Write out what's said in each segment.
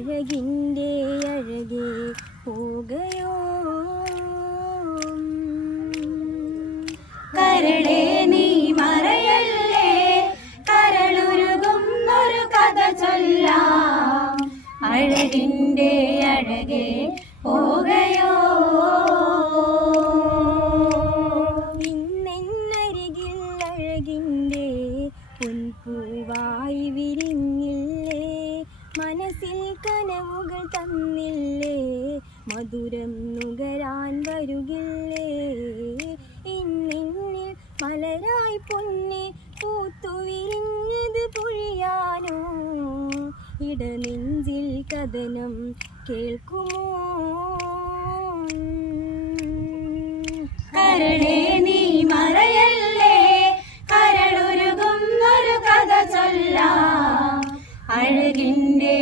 അഴകിന്റെ അഴകെ പോകയോ? കരളേ നീ മറയല്ലേ? കരളുരുകുന്നൊരു കഥ ചൊല്ലാം. അഴകിന്റെ അഴകെ പോകയോ? ഇന്നെന്നരികിൽ അഴകിന്റെ പൊൻപൂവായി കനവുകൾ തന്നില്ലേ? മധുരം നുകരാൻ വരുകില്ലേ? ഇന്നിന്നിൽ മലരായി പൊന്നെ പൂത്തുവിരിഞ്ഞത് പൊഴിയാനോ? ഇടനെഞ്ചിൽ കഥനം കേൾക്കുമോ? കരണേ നീ മറയല്ലേ? കരളുരുകുന്നൊരു കഥ ചൊല്ലാം. അഴകിന്റെ അഴകെ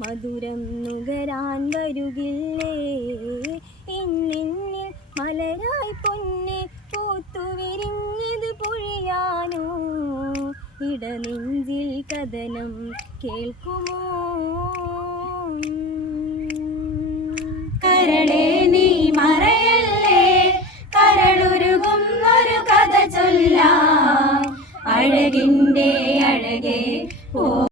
മധുരം നുകരാൻ വരുകില്ലേ? ഇന്നിന്നിൽ മലരായി പൊന്നെ പൂത്തു വിരിഞ്ഞത് പൊഴിയാനോ? ഇടനെഞ്ചിൽ കഥനം കേൾക്കുമോ? അഴകിന്റെ അഴകേ ഓ